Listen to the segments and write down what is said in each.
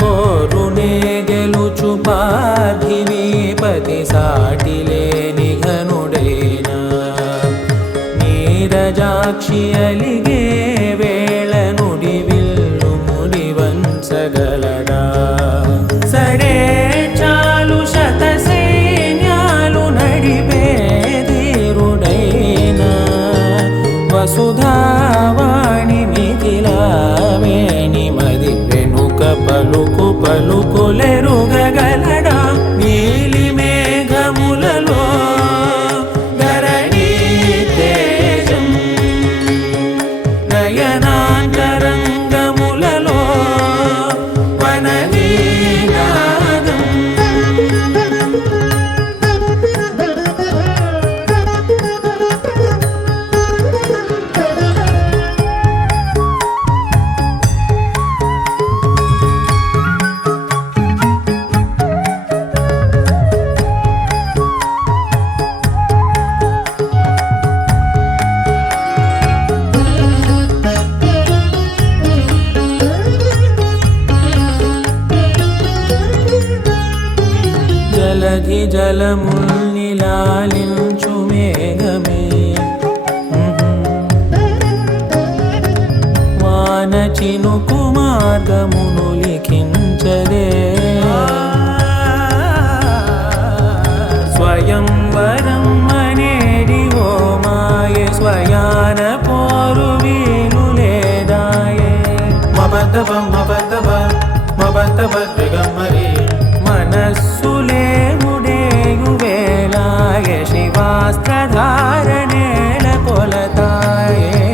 పోరునే గెలుచు పార్థివీపతి సాటిలేని ఘనుడేనా నీరజాక్షి అలిగే వేళ నుడి విల్లు ముడి వంచగలడా సడే చాలు శత సైన్యాలు నడిపే ధీరుడైనా వసుధావాణి మిథిలావేణి మది వెనుక పలుకు పలుకులెరుగగలడా నీలి మేఘములలో ధరణీ తేజం నయనాంతరంగములలో వననీనాదం జలధి జలముల్నిలాలించు మేఘమే వాన చినుకు మార్గమును లిఖించదే స్వయంవరం అనేడి ఓ మాయే స్వయాన పోరు వీలు లేదాయే మబద్దబం మబద్దబ మబద్దబ దిగమ్మరి మనస్సులే ముడేయు వేళాయ శివాస్త్రధారణేళ కొలతాయే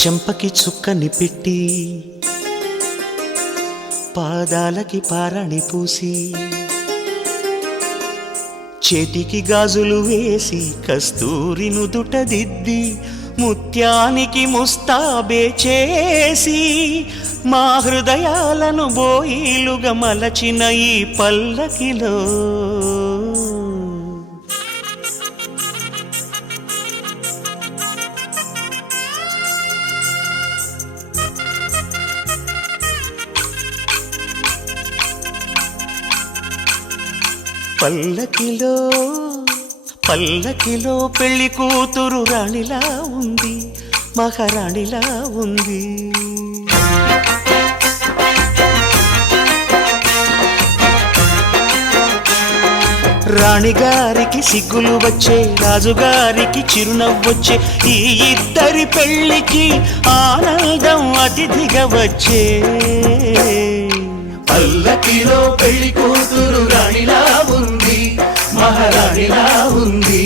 చెంపకి చుక్కని పెట్టి పాదాలకి పారాణి పూసి చేతికి గాజులు వేసి కస్తూరి నుదుట దిద్ది ముత్యానికి ముస్తాబే చేసి మా హృదయాలను బోయిలుగా మలచిన ఈ పల్లకిలో పల్లకిలో పల్లకిలో పెళ్లి కూతురు రాణిలా ఉంది, మహారాణిలా ఉంది. రాణిగారికి సిగ్గులు వచ్చే, రాజుగారికి చిరునవ్వొచ్చే, ఈ ఇద్దరి పెళ్లికి ఆనందం అతిథిగా వచ్చే. పల్లకిలో పెళ్లి కూతురు రాణిలా ఉంది, మహారాణిలా ఉంది.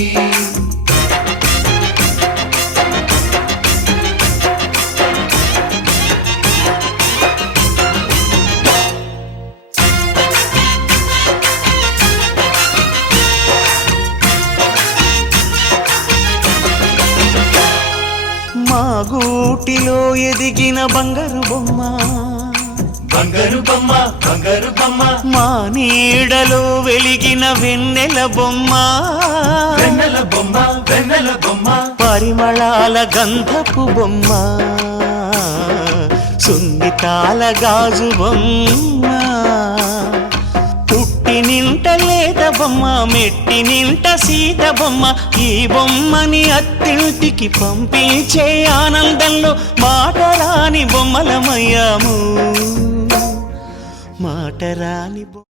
మా గూటిలో ఎదిగిన బంగారు బొమ్మ, బంగారు బొమ్మ, బంగారు బొమ్మ, మా నీడలో వెలిగిన వెన్నెల బొమ్మ, వెన్నెల బొమ్మ, వెన్నెల బొమ్మ, పరిమళాల గంధపు బొమ్మ, సున్నితాల గాజు బొమ్మ, పుట్టి నింట లేత బొమ్మ, మెట్టి నింట సీత బొమ్మ. ఈ బొమ్మని అత్తింటికి పంపించే ఆనందంలో మాటరాని బొమ్మలమయ్యాము, మాటరాని బొమ్మ.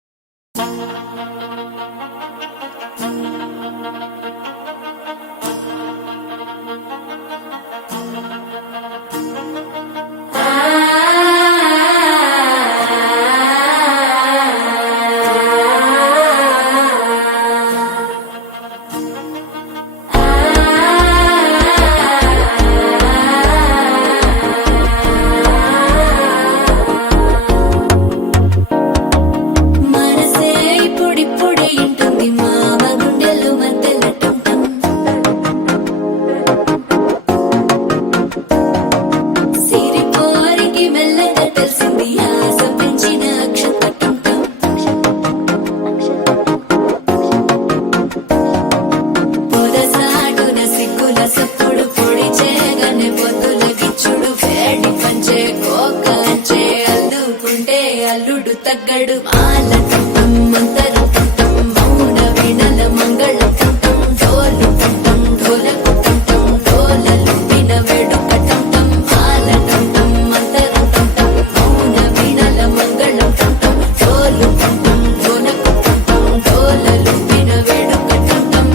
అల్లుడు తగ్గడు ఆలకంఠం మంతరకంఠం మౌన వినల మంగళకంఠం డోలు కంఠం ఢోలకు కంఠం డోలలు విన వేడుకటంఠం ఆలకంఠం మంతరకంఠం మౌన వినల మంగళకంఠం డోలు కంఠం ఢోలకు కంఠం డోలలు విన వేడుకటంఠం.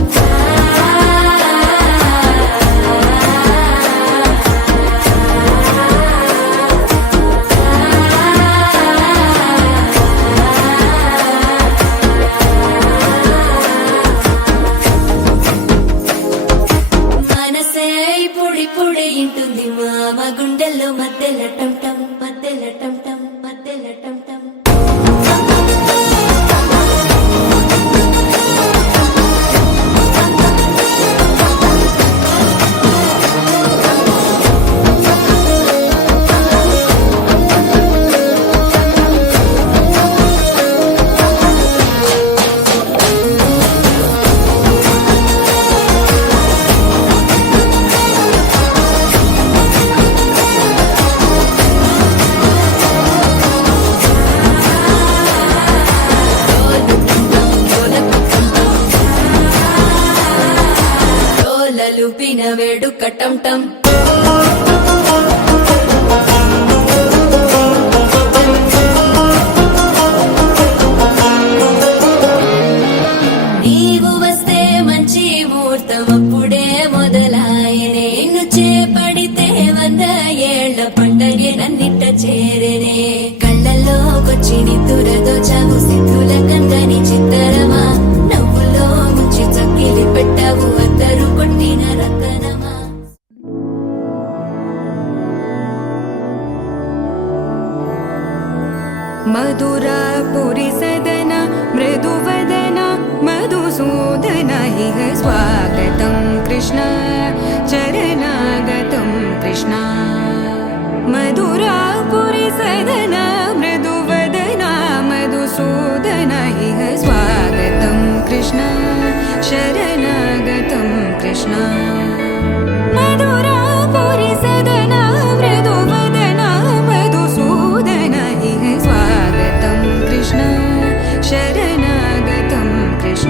ఇంటుంది మామ గుండెల్లో మధ్యల టంటం మధ్యల టంటం మధ్యల టంటం. లూపిన వేడుకటంటం నీవు వస్తే మంచి ముహూర్తం అప్పుడే మొదలాయనే నిన్ను చేపడితే 100 ఏళ్ల పండగే నన్నిట్ట చేరనే కళ్ళల్లోకొచ్చి నిద్దురదోచావు సిద్ధుల కందని చిత్తరమా నవ్వులో ముంచి చక్కిలి పెట్టావు అద్దరు కొట్టిన రతనమా. మధురాపురి సదన మృదువదన మధుసూదన ఇహ స్వాగతం కృష్ణ చరణాగతం కృష్ణ. మధురాపురి సదన మృదువదన మధుసూదన ఇహ స్వాగతం కృష్ణ శరణాగతం కృష్ణ. మధురాపురి సదన మృదువదన మధుసూదన ఇహ స్వాగతం కృష్ణ శరణాగతం కృష్ణ.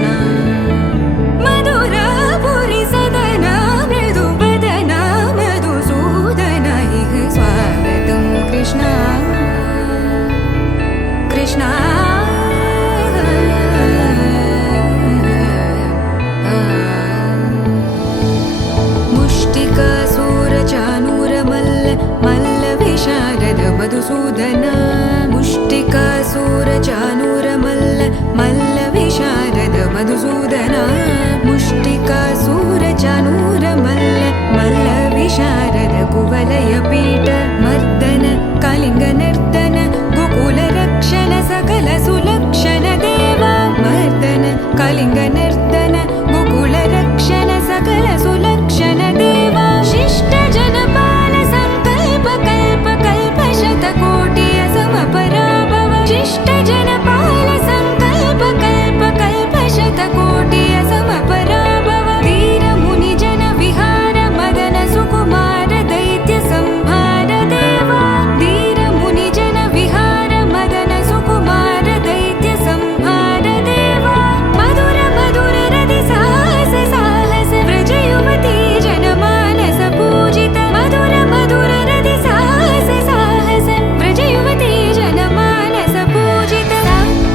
लिंग निर्दन गोकुल रक्षण सकल सुलक्षण देवा शिष्ट जनपाल संकल्प कल्प कल्प शतकोटि असमपराभव शिष्ट जनपाल संकल्प कल्प कल्प शतकोटि असमपराभव वीर मुनि जन विहार मदन सुकुमार दैत्य संहार देवा वीर मुनि जन विहार मदन सुकुमार दैत्य संहार देवा मधुर मधुर रति साहस साहस व्रज युवती जनमानस पूजित मधुर मधुर रति साहस साहस व्रज युवती जनमानस पूजित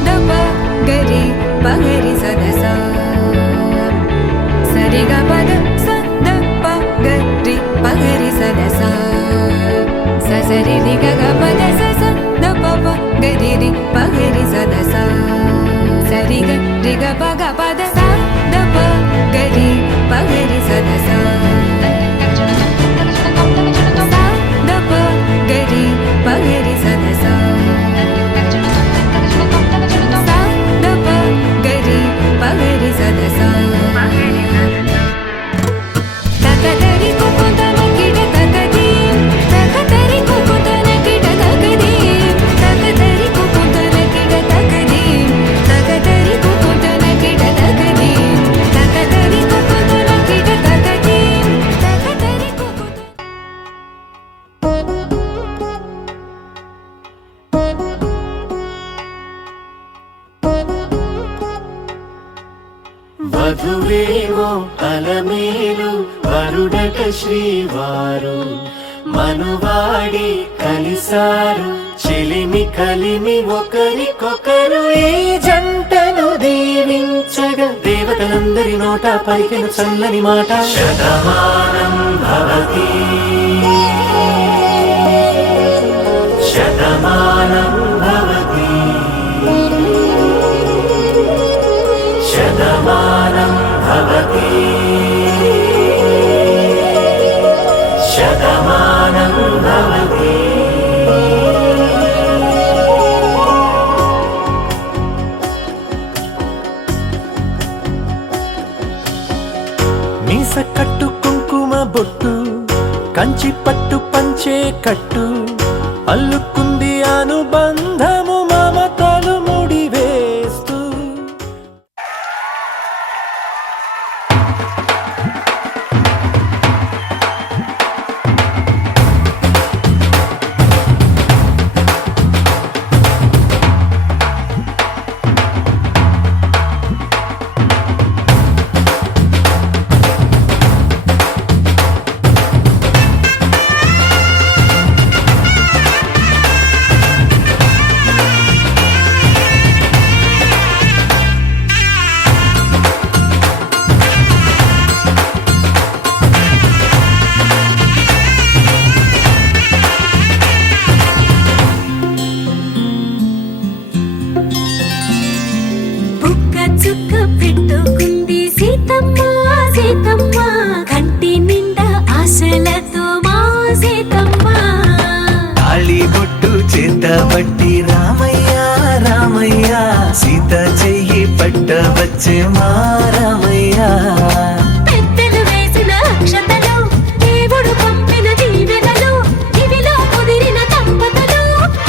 दप गरि पगरि सदस सरि ग पद स द प गरि पगरि सदस स सरि रि ग ग पद स स द प प गरि रि पगरि सदस सरि ग रि ग प ग पद स द प गरि पगरि सदस स द प गरि पगरि सदस स द प गरि पगरि सदस तकदरि कुकुतन किड तकदीम तकदरि कुकुतन किड तकदीम तकदरि कुकुतन किड तकदीम तकदरि कुकुतन किड तकदीम तकदरि कुकुतन किड तकदीम तकदरि कुकुतन వధువేమో అలమేలు వరుడట శ్రీవారు మనువాడి కలిసారు చెలిమి కలిమి ఒకరికొకరు ఈ జంటను దీవించగా దేవతలందరి నోట పలికిన చల్లని మాట శతమానం భవతి శతమానం భవతి శతమానం భవతి శతమానం భవతి మీస కట్టు కుంకుమ బొట్టు కంచి పట్టు పంచే కట్టు అల్లుకుంది అనుబంధము మమతలు ముడివేస్తూ బుక్క చుక్క పెట్టుకుంది సీతమ్మ సీతమ్మ కంటి నిండా ఆశలతో మా సీతమ్మ తాళి బొట్టు చేతబట్టి రామయ్య రామయ్య సీత చెయ్యి పట్ట వచ్చే మా రామయ్య పెద్దలు వేసిన అక్షతలు దేవుడు పంపిన దీవెనలు ఇవిలో కుదిరిన దంపతులు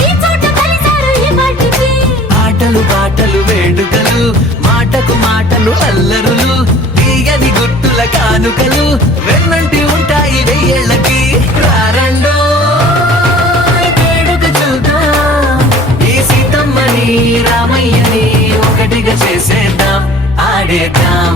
ఈ చోట కలిసారు ఈ వాటికి ఆటలు పాటలు వేడుకలు మాటకు మాటలు అల్లరులు తీయని గుర్తుల కానుకలు వెన్నంటి ఉంటాయి వెయ్యేళ్ళకి రారండో వేడుక చూద్దాం ఈ సీతమ్మని రామయ్యని ఒకటిగా చేసేద్దాం ఆడేద్దాం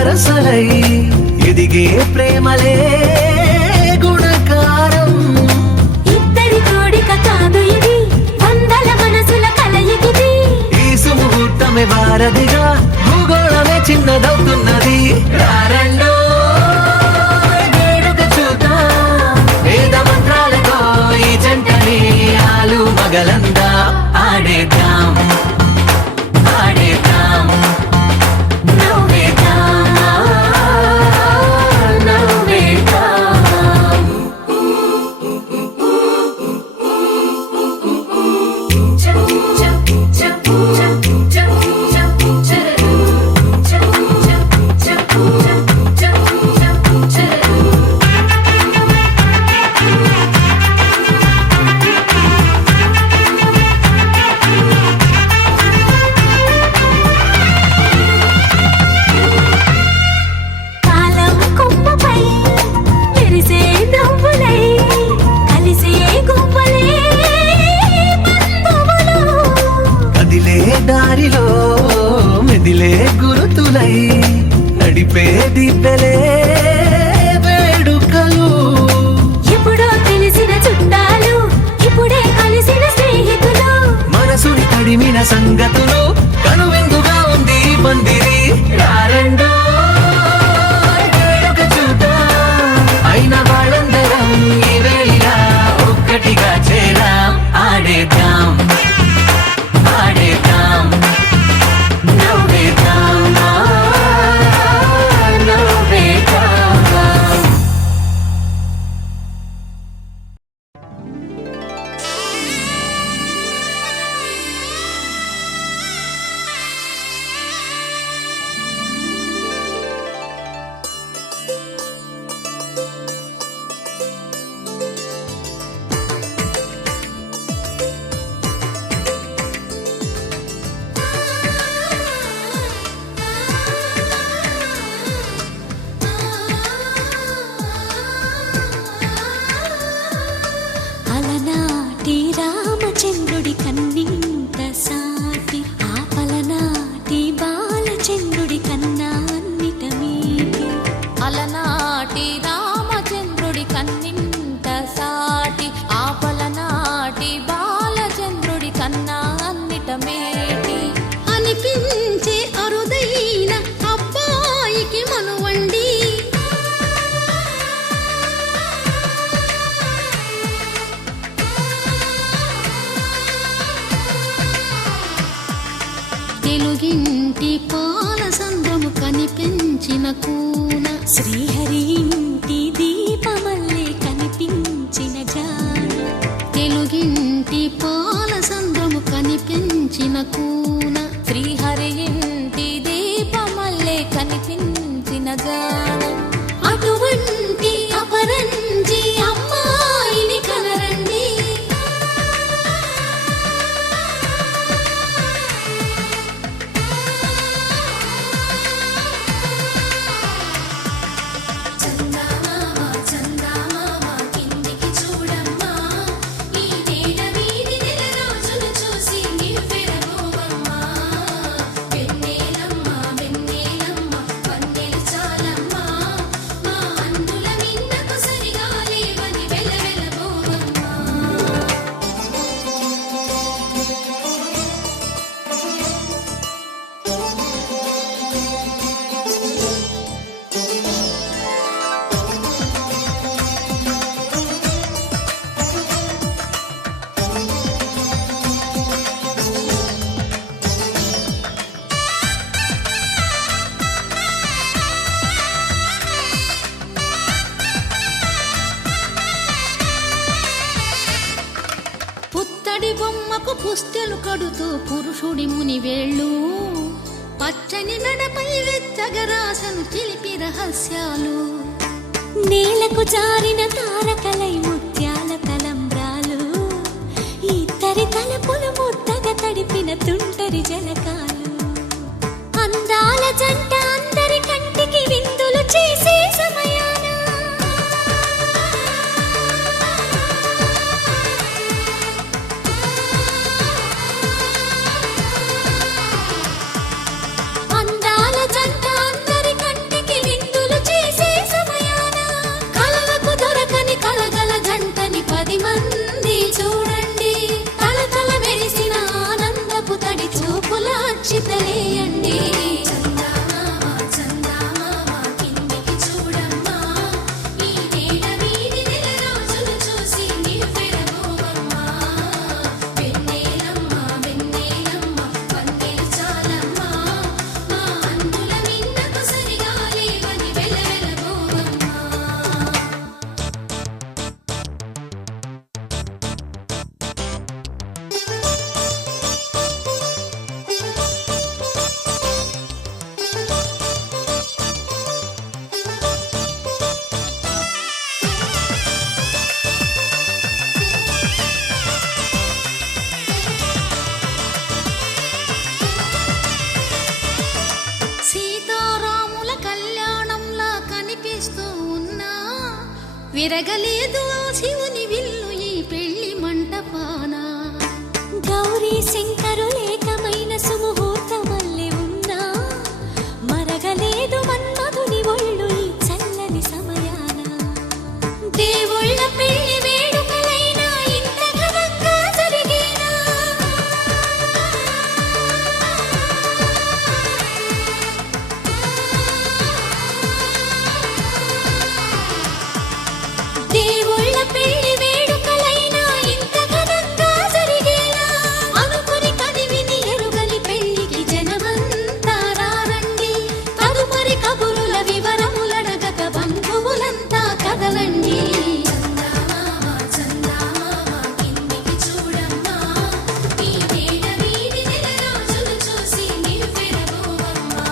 వరసలై ఎదిగే ప్రేమలే గుణకారం. ఇద్దరి కోడిక కాదు ఇది, వందల మనసుల కలయికిది. ఈ సుముహూర్తమే వారధిగా భూగోళమే చిన్నదవుతున్నది. రారండో వేడుక చూద్దాం, వేద మంత్రాలతో ఈ జంటని ఆలు మగలందా ఆడేద్దాం ఆడేద్దాం నవ్వేద్దాం నవ్వేద్దాం. కాలం కొమ్మపై మెరిసే నవ్వులై కలిసే గువ్వలే బంధువులు. కదిలే దారిలో మెదిలే గురుతులై నడిపే దిబ్బెలే వేడుకలు. ఎప్పుడో తెలిసిన చుట్టాలు, ఇప్పుడే కలిసిన స్నేహితులు. మనసుని తడిమిన సంగతులు కనువిందుగా ఉంది ఈ పందిరి. రారండో వేడుక చూద్దాం, అయిన వాళ్ళందరం ఈ వేళ ఒక్కటిగా చేరాం. ఆడేద్దాం ఆడేద్దాం నవ్వేద్దాం నవ్వేద్దాం. అలనాటి రామచంద్రుడి కన్నింత సాటి, ఆపలనాటి బాలచంద్రుడి కన్నా అన్నిట మీటి. అలనాటి రామచంద్రుడి కన్నింత సాటి, ఆపలనాటి బాలచంద్రుడి కన్నా అన్నిట మేటి. అనిపించే అరుదైన అబ్బాయికి మనువండి, తెలుగింటి పాల సంద్రము కనిపించిన కూన, శ్రీహరి ఇంటి దీపమల్లే కనిపించిన జాన. తెలుగింటి పాల సంద్రము కనిపించిన కూన, శ్రీహరి ఇంటి దీపమల్లే కనిపించిన జానం. అటువంటి అపరంజి అమ్మాయిని కనరండి. చందమామ చందమామ కిందికి చూడమ్మా, ఈ నేల వీధి నెల రోజులు చూసి నివ్వెరబోవమ్మా. వెన్నెలమ్మ వెన్నెలమ్మ వన్నెలు చాలమ్మా, మా అందుల మిన్నకు సరిగా లేవని వెలవెలబోవమ్మా. పుత్తడి బొమ్మకు పుస్తెలు కడుతూ పురుషుడి ముని వేళ్ళు, పచ్చని నడపై వెచ్చగరాసను చిలిపి రహస్యాలు. నేలకు జారిన తారకలై ముత్యాల తలంబ్రాలు, ఇద్దరి తలపులు ముద్దగా తడిపిన తుంటరి జలకాలు. అందాల జంట అందరి కంటికి విందులు చేసే సమయాన అందాల జంట అందరి కంటికి విరగలేదు ఆ శివుని విల్లు ఈ పెళ్లి మంటపాన. గౌరీ శంకరు ఏకమైన సుముహూర్తమల్లె ఉన్నా మరగలేదు మన్మధుని ఒళ్ళు ఈ చల్లని సమయాన. దేవుళ్ళ పెళ్లి వేడుకలైనా ఇంత ఘనంగా జరిగేనా? దేవుళ్ళ పెళ్లి వేడుకలైనా ఇంత ఘనంగా జరిగేనా? అనుకుని కదివిని ఎరుగని పెళ్లికి జనమంతా రారండి. తదుపరి కబురుల వివరములడగక బంధువులంతా కదలండి. చందమామ కిందికి చూడమ్మా, ఈ వేళ వీధి నెలరాజులు చూసి నివ్వెరబోవమ్మా.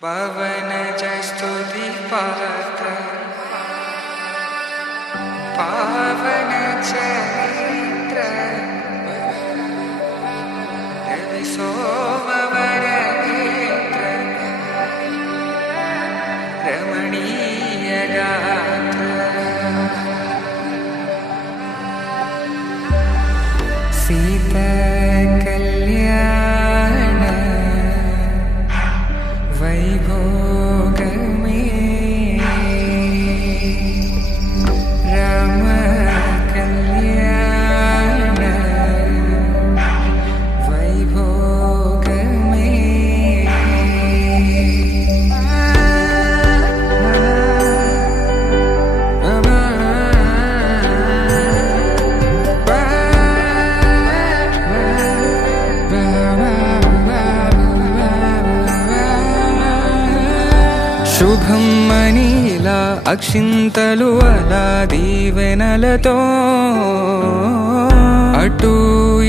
పవన జస్తుతి పాత్ర పావన చరిత్ర రవి సోమవర నేత్ర రమణీయ గాత్ర సీత కళ్యాణ వైభోగమే రామ కళ్యాణ వైభోగమే. శుభం మనీలా అక్షింతలు అలా దీవెనలతో అటు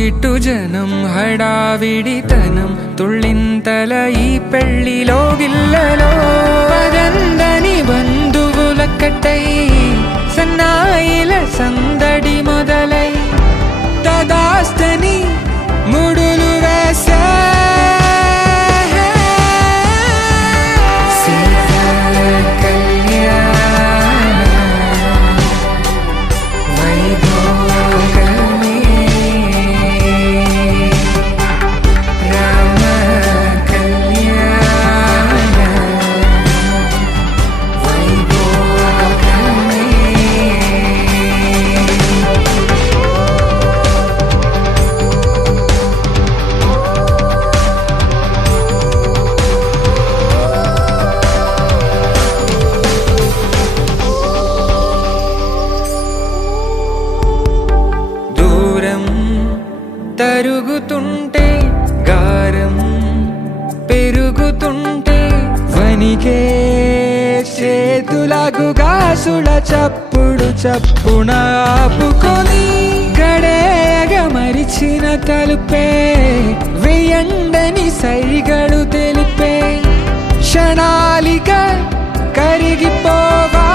ఇటు జనం హడావిడితనం తుళ్ళింతల ఈ పెళ్లిలో గిల్లలో పదందని బంధువులక్కటై సన్నాయిల సందడి మొదలై తదాస్తని ముడులు వేసే తరుగుతుంటే గారం పెరుగుతుంటే వనికే చేతులకు గాసుల చప్పుడు చప్పున ఆపుకొని గడేగ మరిచిన తలుపే వేయండని సైగడు తెలిపే క్షణాలిక కరిగిపోవా.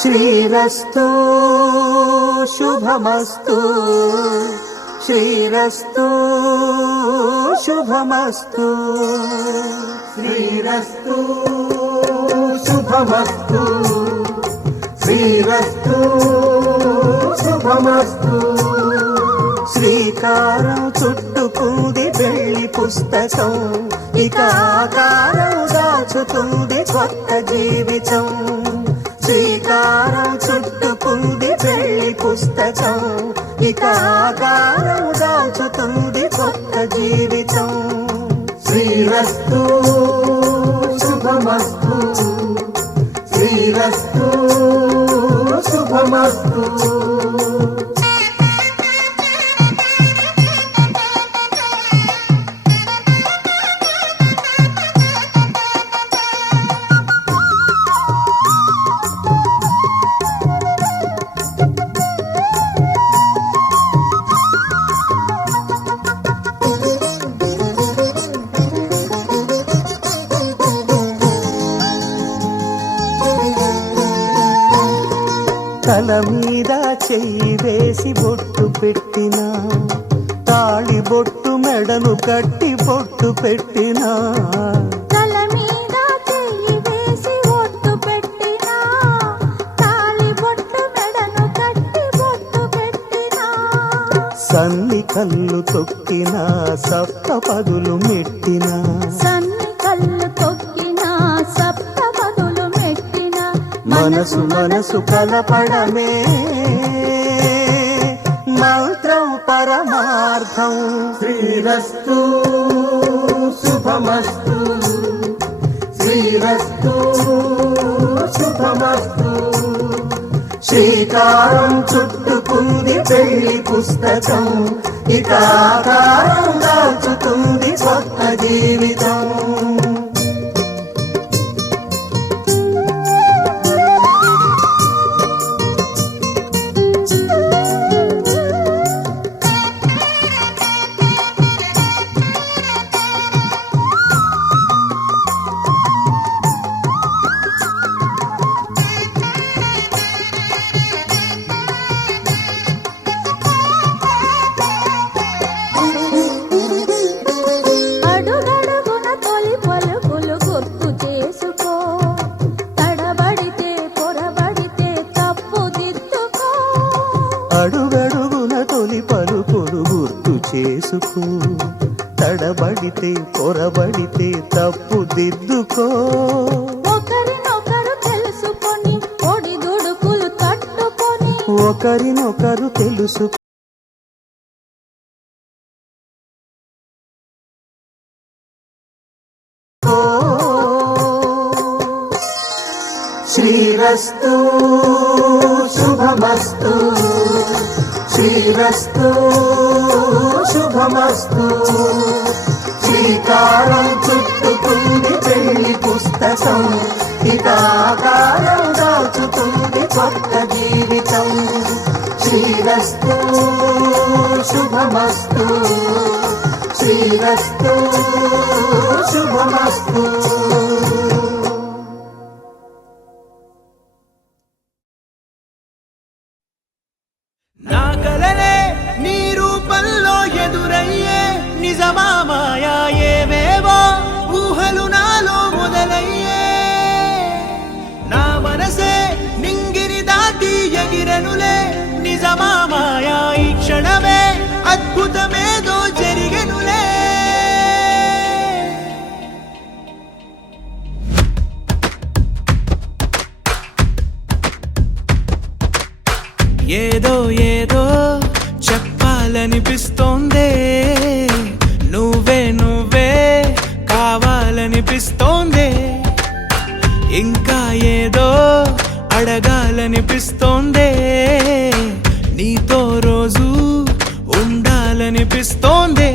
శ్రీరస్తు శుభమస్తు శ్రీరస్తు శుభమస్తు శ్రీరస్తు శుభమస్తు శ్రీరస్తు శుభమస్తు. శ్రీకారం చుట్టుకుంది పెళ్లి పుస్తకం ఇక ఆకారం దాచుతుంది కొత్త జీవితం. శ్రీకారం చుట్టుకుంది పెళ్లి పుస్తకం. ఇక ఆకారం దాచుతుంది కొత్త జీవితం. శ్రీరస్తు శుభమస్తు, శ్రీరస్తు శుభమస్తు. తల మీద చెయ్యి వేసి బొట్టు పెట్టినా, తాళి బొట్టు మెడను కట్టి బొట్టు పెట్టినా, తల మీద చెయ్యి వేసి బొట్టు పెట్టినా, తాళి బొట్టు మెడను కట్టి బొట్టు పెట్టినా, సన్ని కళ్ళు తొక్కినా సప్త పదులు మెట్టినా, సన్ని కళ్ళు తొక్కినా సప్త పదులు మెట్టినా, మనసు మనసు కలపడమే మంత్రం పరమార్థం. శ్రీరస్తు శుభమస్తు, శ్రీరస్తు శుభమస్తు. శ్రీకారం చుట్టుకుంది పెళ్లి పుస్తకం. ఇక ఆకారం దాచుతుంది కొత్త జీవితం. అడుగడుగున తొలి పలుకులు గుర్తు చేసుకో, తడబడితే పొరబడితే తప్పు దిద్దుకో. అడుగడుగున తొలి పలుకులు గుర్తు చేసుకో, తడబడితే పొరబడితే తప్పు దిద్దుకో. ఒకరినొకరు తెలుసుకొని ఒడిదుడుకులు తట్టుకొని, ఒకరినొకరు తెలుసు శ్రీరస్తు శుభమస్తు, శ్రీరస్తు శుభమస్తు. శ్రీకారం చుట్టుకుంది పెళ్లి పుస్తకం. ఇక ఆకారం దాచుతుంది కొత్త జీవితం. శ్రీరస్తు శుభమస్తు, శ్రీరస్తు శుభమస్తు. నా కలలే నీ రూపంలో ఎదురయ్యే నిజమా మాయా ఏవేవో ఊహలు నాలో మొదలయ్యే. నా మనసే నింగిని దాటి ఎగిరనులే నిజమా మాయా ఈ క్షణమే అద్భుతమేదో జరిగెనులే. ఏదో ఏదో చెప్పాలనిపిస్తోందే, నువ్వే నువ్వే కావాలనిపిస్తోందే, ఇంకా ఏదో అడగాలనిపిస్తోందే, నీతో రోజు ఉండాలనిపిస్తోందే.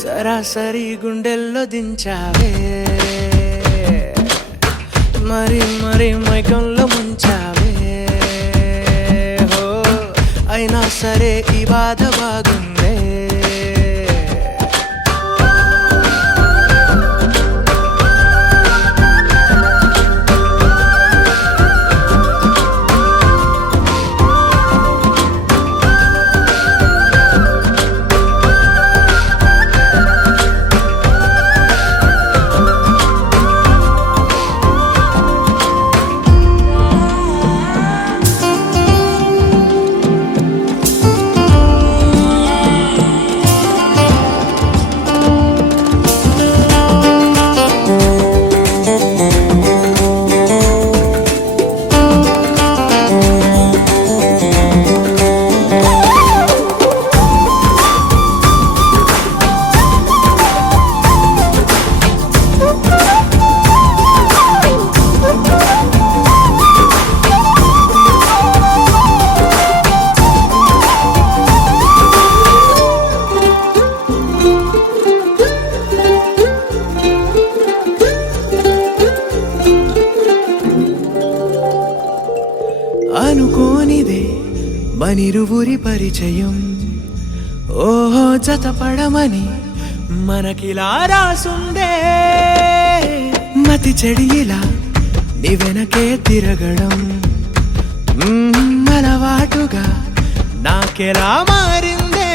సరాసరి గుండెల్లో దించావే, మరి మరి మైకంలో ముంచావే. హో అయినా సరే ఈ బాధ బాగుందే. మనిరువురి పరిచయం ఓహో జతపడమని మనకిలా రాసుందే. మతి చెడి ఇలా నీ వెనకే తిరగడం అలవాటుగా నాకెలా మారిందే.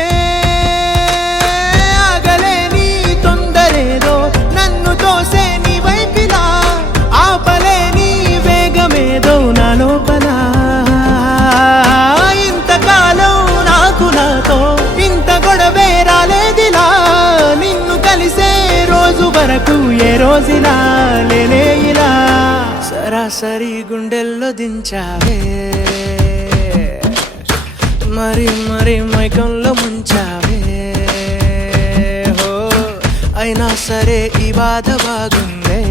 ఆగలేని తొందరేదో నన్ను తోసే నీ వైపిలా, ఆపలేని వేగమేదో నా లోపల. ఇంతకాలం నాకు నాతో ఇంత గొడవే రాలేదిలా, నిన్ను కలిసే రోజు వరకు ఏ రోజులా లేనే ఇలా. సరాసరి గుండెల్లో దించావే, మరి మరి మైకంలో ముంచావే. హో అయినా సరే ఈ బాధ బాగుందే.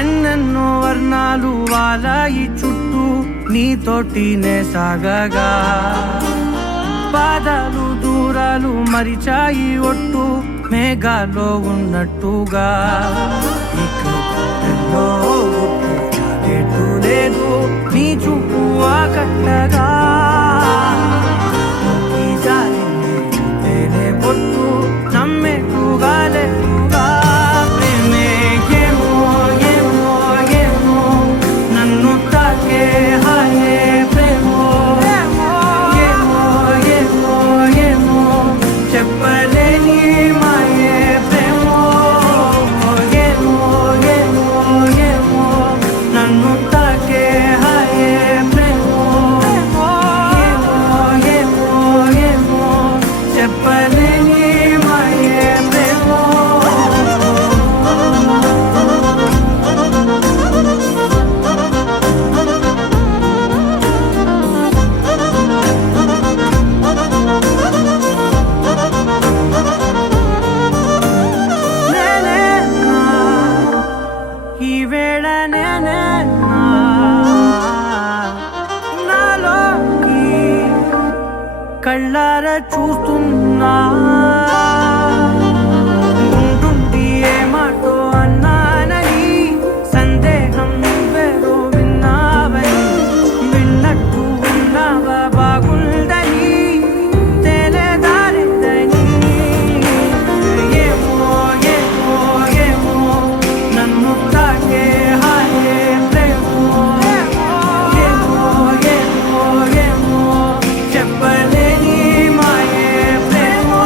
ఎన్నెన్నో వర్ణాలు వాలాయి చుట్టూ నీతోటినే సాగగా, పాదాలు దూరాలు మరిచాయి ఒట్టు మేఘాలో ఉన్నట్టుగా. ఇక గుండెల్లో గుట్టు చాలేటు లేదు నీ చూపు ఆకట్టగా. ఈ జాలింది చూస్తేనే పొట్టు నమ్మేట్టుగా లేదుగా. ప్రేమే ఏమో ఏమో ఏమో నన్ను తాకే హాయే ప్రేమో. ఏమో ఏమో ఏమో చెప్పలేని మాయే ప్రేమో. ఏమో ఏమో ఏమో నన్ను తాకే హాయే ప్రేమో. ఏమో ఏమో ఏమో చెప్పలేని మాయే ప్రేమో. నేనే నా ఈ వేళ నేనే నా నాలోకి కళ్ళారా చూస్తున్నా. ఉంటుండి ఏ మాటో అన్నానని సందేహం నువ్వేదో విన్నావని, విన్నట్టు ఉన్నావా బాగుందని తెలియదారిద్దని. ఏమో ఏమో ఏమో నన్ను తాకే హాయే ప్రేమో. ఏమో ఏమో ఏమో చెప్పలేని మాయే ప్రేమో.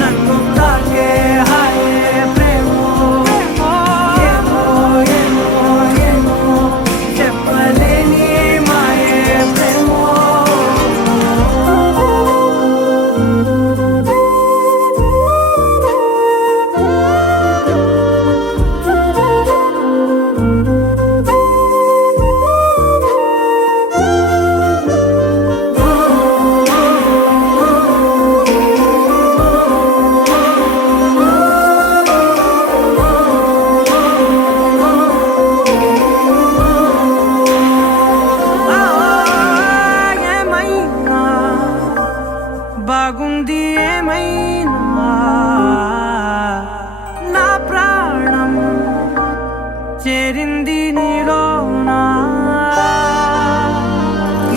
నన్ను తాకే హాయే ప్రేమో. ఏమో ఏమో ఏమో చెప్పలేని మాయే ప్రేమో. ఏమైనా బాగుంది ఏమైనా నా ప్రాణం చేరింది నీలోనా.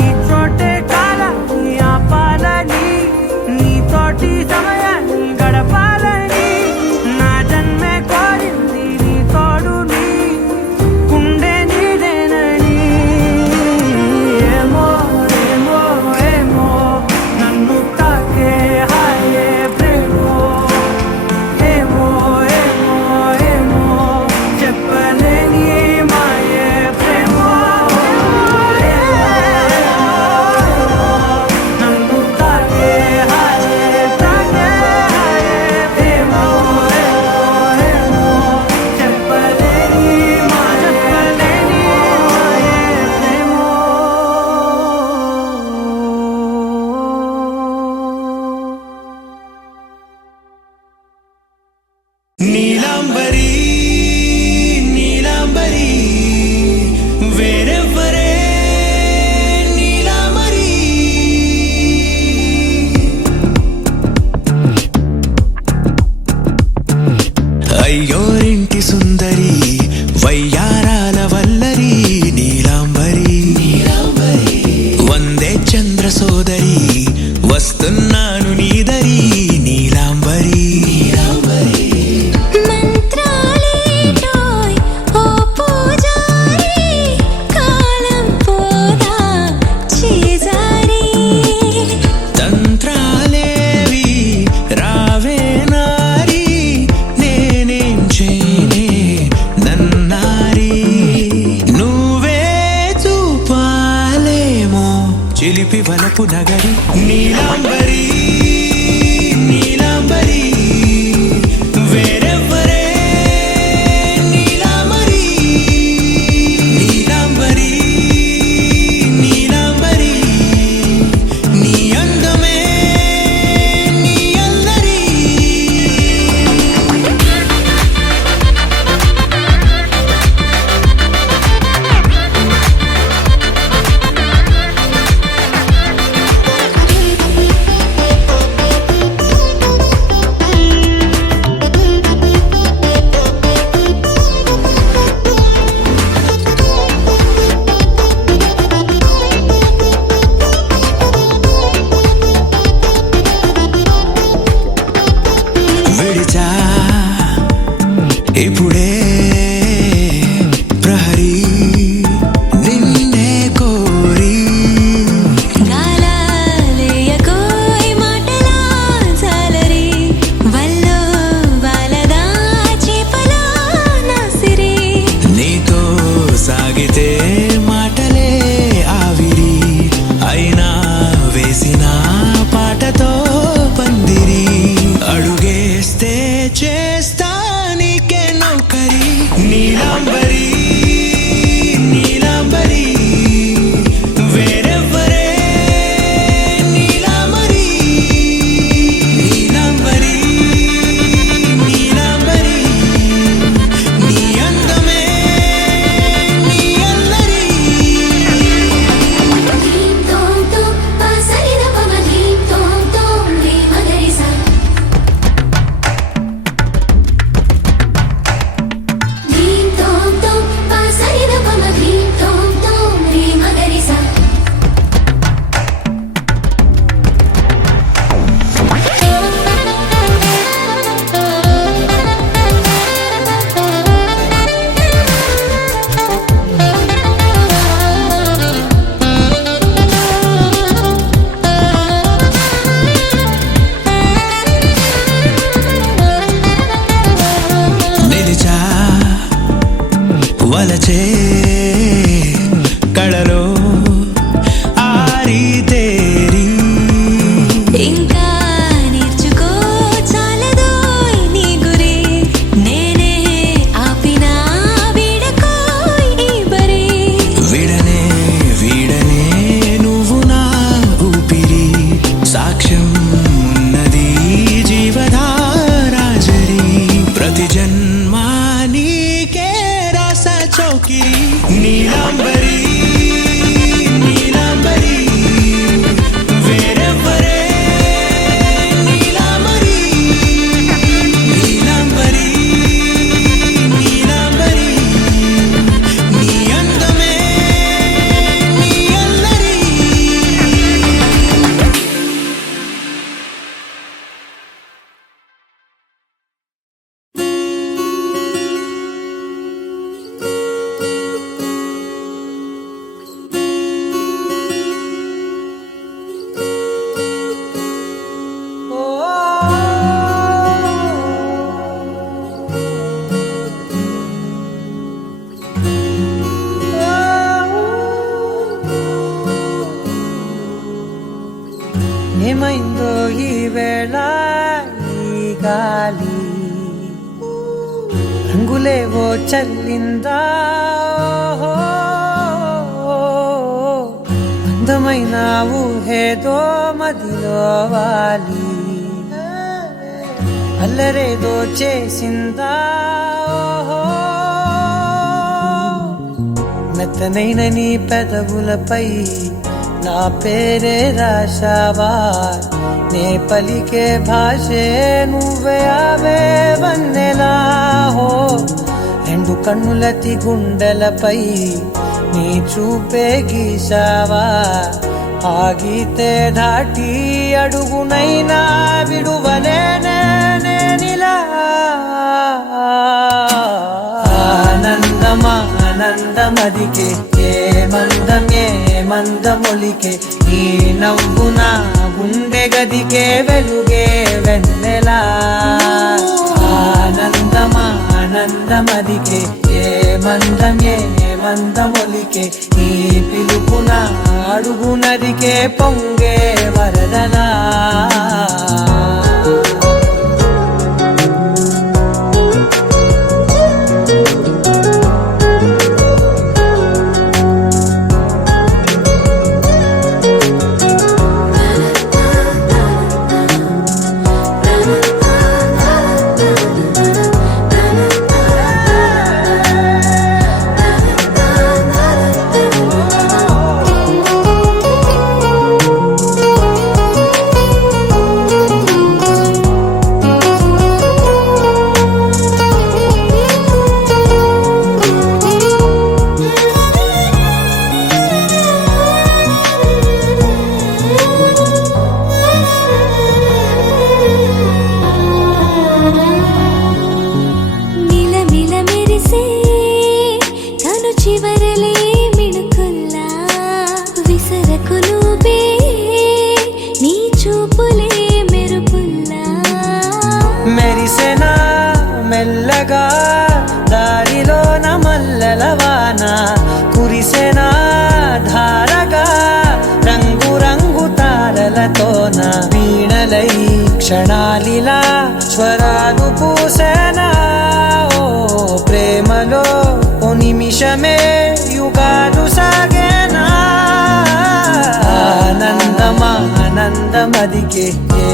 ఈ చోటే కాలాన్ని ఆపాలని, నీతోటి సమయాన్ని గడపాలని, నా జన్మే కోరింది నీ తోడుని, గుండె నీదేనని. ఏమో ఏమో ఏమో నన్ను తాకే హాయే ప్రేమో. ఏమో ఏమో ఏమో చెప్పలేని మాయే చిలిపి వలపు నగరి నీలాంబరి నీలాంబరి వేరెవ్వరే నీలాంబరి నీలాంబరి నీలాంబరి నీ అందమే నీ అల్లరి విడిచా ఇప్పుడే ప్రహరీ నిన్నే కోరి గాలాలేయకోయ్ మాటలా జాలరి వల్లో వాలదా చేపలా నాసిరి నీతో సాగితే మాటలే ఆవిరి అయినా వేసిన పాటతో పందిరి అడుగేస్తే చేస్తా నీకే నౌకరి నీలాంబరి నీలాంబరి వేరెవ్వరే నీలాంబరి నీలాంబరి నీలాంబరి నీ అందమే నీ అల్లరి ధీం తోం తోం పాసరిద పమ ధీం తోం తోం రే మగరిసా ధీం తోం తోం పాసరిద పమ ధీం తోం తోం రే మగరిసా నిలిచా వలచే కళలో ఆరి తేరి ఇంకా నేర్చుకో చాలదోయ్ నీ గురి నేనే ఆపినా వీడకోయ్ ఈ బరి విడనే వీడనే నువ్వు నా ఊపిరి సాక్ష్యం ఉన్నది జీవధారాజరి ప్రతి జన్మా నీకే రాస చౌకిరి నీలాంబరి నీలాంబరి వేరెవ్వరే నీలాంబరి నీలాంబరి నీలాంబరి నీ అందమే నీ అల్లరి ఏమైందో ఈ వేళ ఈ గాలి రంగులేవో చల్లిందా అందమైన ఊహేదో మదిలో వాలి అల్లరేదో చేసిందా మెత్తనైన నీ పెదవులపై నా పేరే రాశావా నే పలికే భాషే నువ్వే అవే వన్నెలా హో రెండు కన్నులతి గుండెలపై నీ చూపే గీశావా ఆగితే దాటి అడుగునైనా విడువలేనే నేనిలా ఆనందమా ఆనందమదికే ఏ మందమొలికే ఈ నవ్వున గుండె గదికే వెలుగే వెన్నెలా ఆనందమా ఆనందమదికే ఏ మందమొలికే ఈ పిలుపున అడుగు నదికే పొంగే వరదలా మెరిసెనా మెల్లగా దారిలోన మల్లెలవాన కురిసెనా ధారగా రంగు రంగు తారలతోన వీణలై క్షణాలిలా స్వరాలు పూసెనా ఓ ప్రేమలో ఓ నిమిషమే యుగాలు సాగేనా ఆనందమదికే ఏ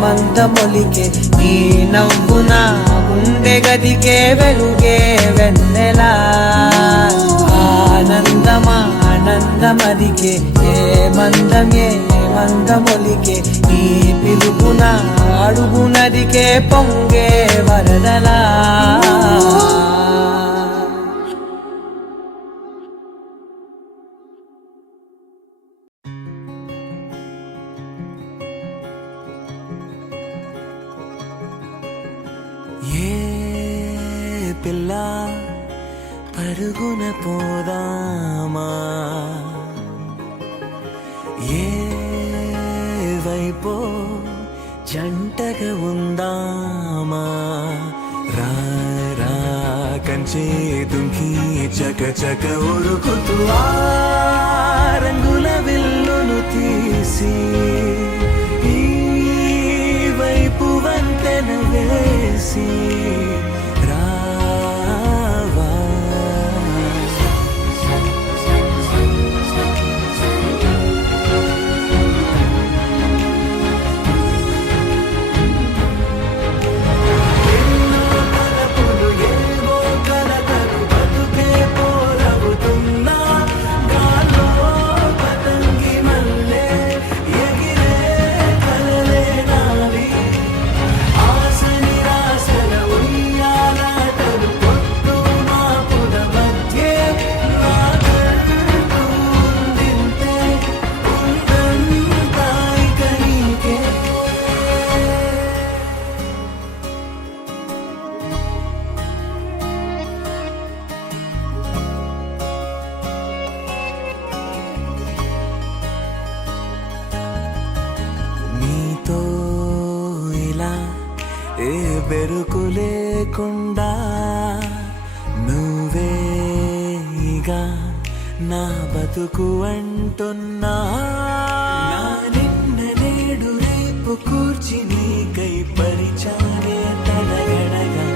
మందమొలికే ఈ నవ్వున గుండె గదికే వెలుగే వెన్నెలా ఆనందమదికే ఏ మందమొలికే ఈ పిలుపున అడుగు నదికే పొంగే వరదలా పిల్ల పరుగున పోదామా ఏ వైపో జంటగా ఉందామా రా రా కంచే దుంకి చక చక ఉరుకుతూ ఆ రంగుల విల్లును తీసి ఈ వైపు వంతెన వేసి బెరుకు లేకుండా నువ్వేగా నా బతుకు అంటున్నా నిన్న నేడు రేపు కూర్చి నీకై పరిచానే తడగడగా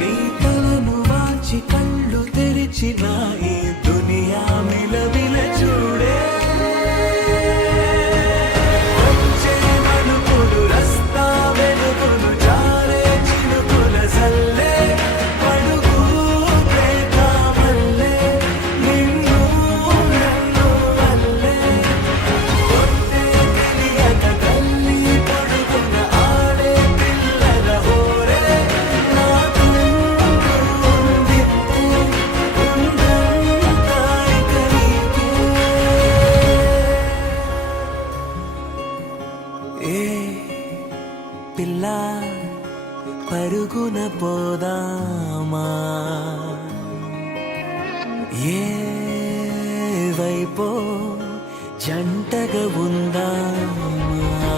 నీ తలను వాచి కళ్ళు తెరిచిన ఈ దునియా మిలవిల చూడే పిల్ల పరుగున పోదామా ఏ వైపో జంటగా ఉందామా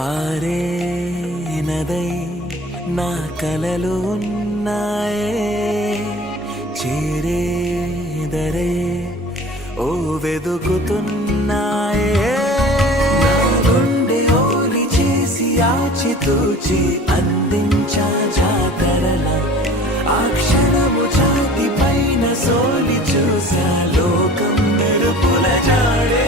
పారే నదై నా కలలు ఉన్నాయే చేరేదరే ఓ వెదుకుతున్నాయే నా గుండె ఓలి చేసి ఆచితూచి అందించా జాతరల ఆ క్షణము ఛాతి పైన సోలి చూసా లోకం మెరుపుల జాడే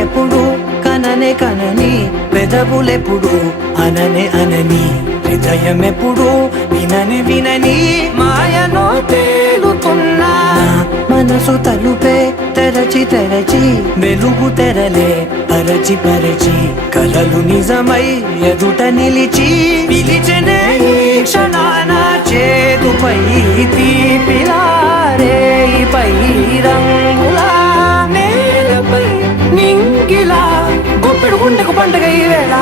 ఎప్పుడు కననే కనని పెదవులెప్పుడు అననే అనని హృదయం ఎప్పుడు వినని వినని మాయలో తేలుతున్నా మనసు తలుపే తెరచి తెరచి వెలుగు తెరలే పరచి పరచి కలలు నిజమై ఎదుట నిలిచి పిలిచెనే ఈ క్షణాన చేదుపై తీపిలారే పై రంగులా నేలపై నింగిలా గుప్పెడు గుండెకు పండుగ ఈ వేళ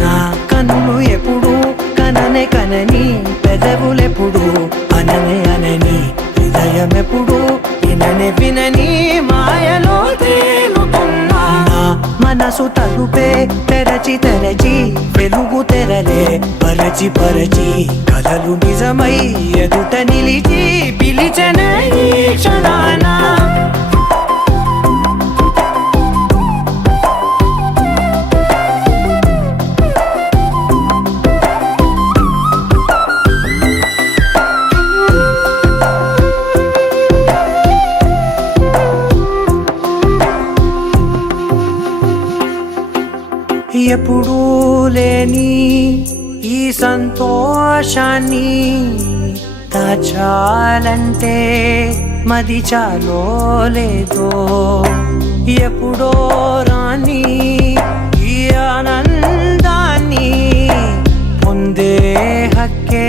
నా కన్ను ఎప్పుడు కననే కనని పెదవులెప్పుడు అననే అనని హృదయం ఎప్పుడు విననే వినని మాయలో తేలుతున్నా మనసు తలుపే తెరచి తెరచి వెలుగు తెరలే పరచి పరచి కలలు నిజమై ఎదుట నిలిచి పిలిచెనే ఈ క్షణాన ఎప్పుడూ లేని ఈ సంతోషాన్ని దాచాలంటే మది చాలో లేదో ఎప్పుడో రాని ఈ ఆనందాన్ని పొందే హక్కే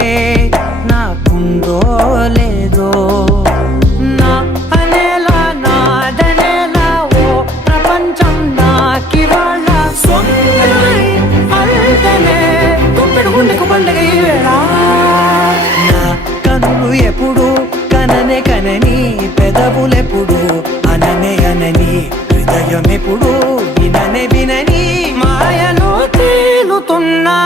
నాకుందో లేదో నా అనేలా నాదనేలా ఓ ప్రపంచం నాకివాళ్ళ సొంతమై అల్దనే గుప్పెడు గుండెకు పండుగ ఈ వేళ నా కనులు ఎప్పుడు కననే కనని పెదవులెప్పుడు అననే అనని హృదయం ఎప్పుడు విననే వినని మాయలో తేలుతున్నా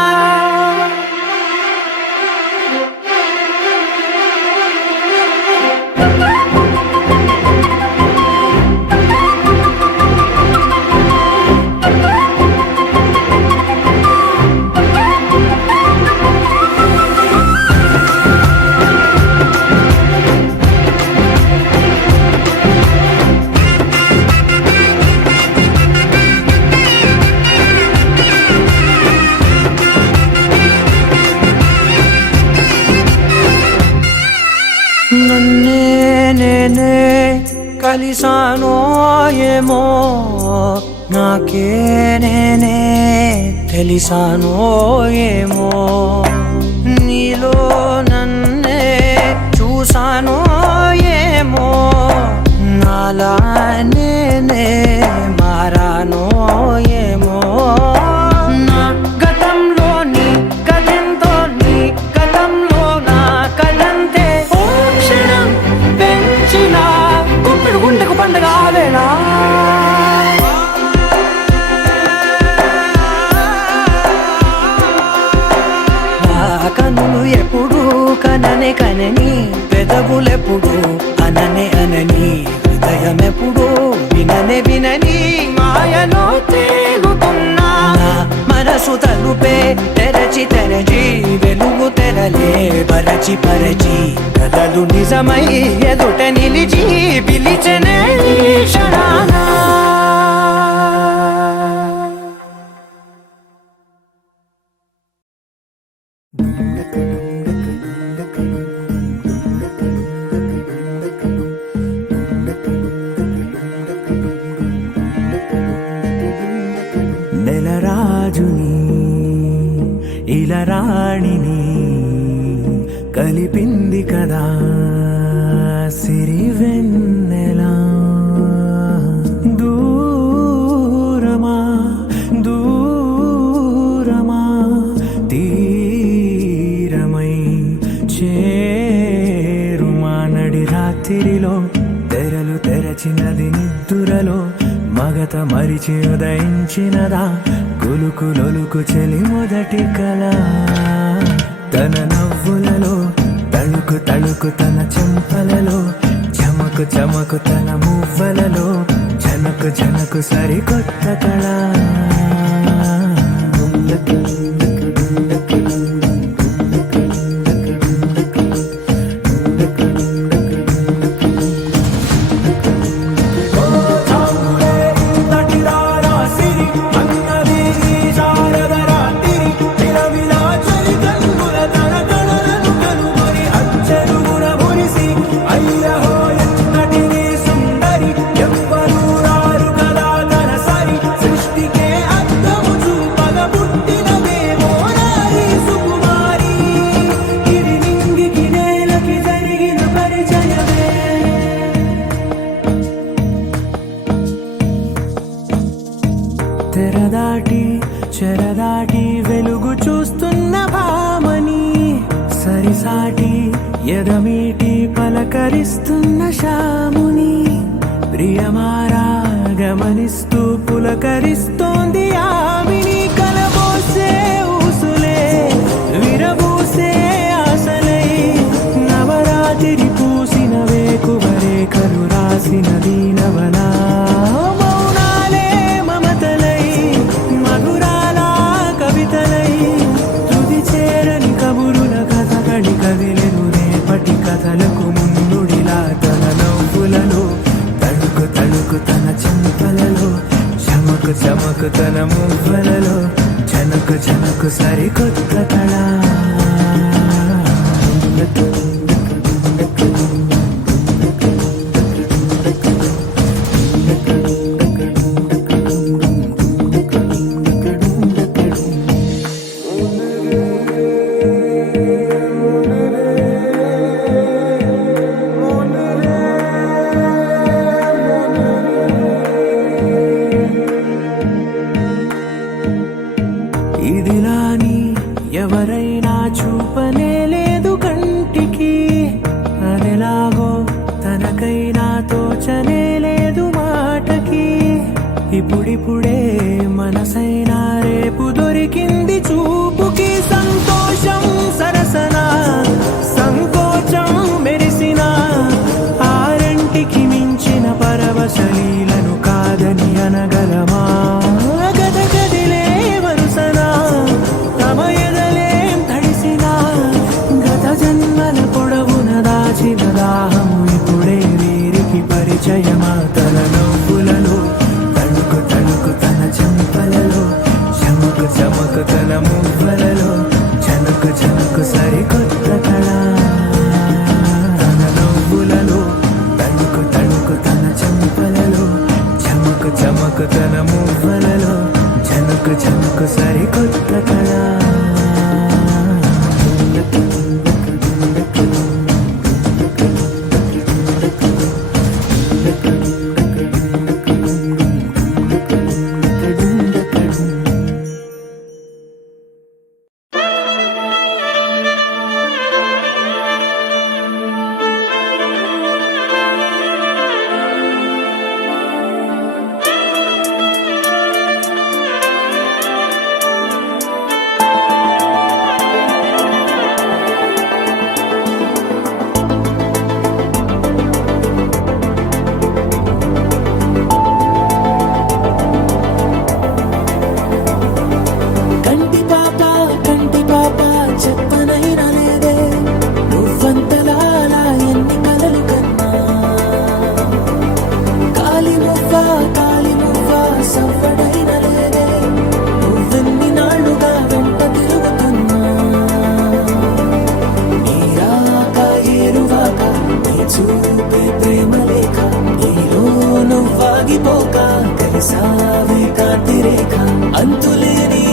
నన్నే నేనే కలిసానో ఏమో నాకే నేనే తెలిసానో ఏమో నీలో నన్నే చూసానో ఏమో నాలా నేనే మారానో ఏమో నా గతంలోని గతంతో నీ గతంలో నా కదంతే ఓ క్షణం పెంచిన గుప్పెడు గుండెకు పండుగ వేళ కనులు ఎప్పుడు కననే కనని పెదవులెప్పుడు అననే అనని హృదయం ఎప్పుడు విననే వినని మాయలో తేలుతున్నా మన మనసు తలుపే తెరచి తెరచి వెలుగు తెరలే పరచి పరచి కలలు నిజమై ఎదుట నిలిచి పిలిచనే క్షణానా నెలరాజుని ఇలా రాణిని కలిపింది కదా సిరివెన్నెలా దూరమా దూరమా తీరమై చేరుమా నడి రాత్రిలో తెరలు తెరచినది నిద్దురలో మగత మరిచి ఉదయించినదా కులుకులొలుకు చెలి మొదటి కళ తన నవ్వులలో తళుకు తళుకు తన చెంపలలో చమకు చమకు తన మువ్వలలో జనకు జనకు సరికొత్త కళ తెరదాటి చెరదాటి వెలుగు చూస్తున్న భామని సరిసాటి ఎదమీటి పలకరిస్తున్న శాముని ప్రియమారా గమనిస్తూ పులకరిస్తోంది ఆవిని కలబోసే ఊసులే విరబూసే ఆశలై నవరాత్రి పూసిన వేకువరే కలు రాసిన దీనవనా కథలకు ముందుడిలా తన నవ్వులలో తడుకు తడుకు తన చెంపలలో చమకు చమకు తన మువ్వలలో జనకు జనకు సరికొత్త కళ ఇదిలాని ఎవరైనా చూపనే లేదు కంటికి అదెలాగో తనకైనా తోచనే లేదు మాటకి ఇప్పుడిప్పుడే మనసైనా రేపు దొరికింది చూపుకి సంతోషం సరసన సంకోచం మెరిసిన ఆరంటికి మించిన పరవశలీలను కాదని అనగలమా దాహము ఇప్పుడే వీరికి పరిచయమా తన నవ్వులలో తణుకు తణుకు తన చెంపలలో చమకు చమకు తన మువ్వలలో జనకు జనకు సరికొత్త కళ తన నవ్వులలో తణుకు తణుకు తన చెంపలలో చమకు చమకు తన మువ్వలలో జనకు జనకు సరికొత్త కళ రేఖ అంతులేని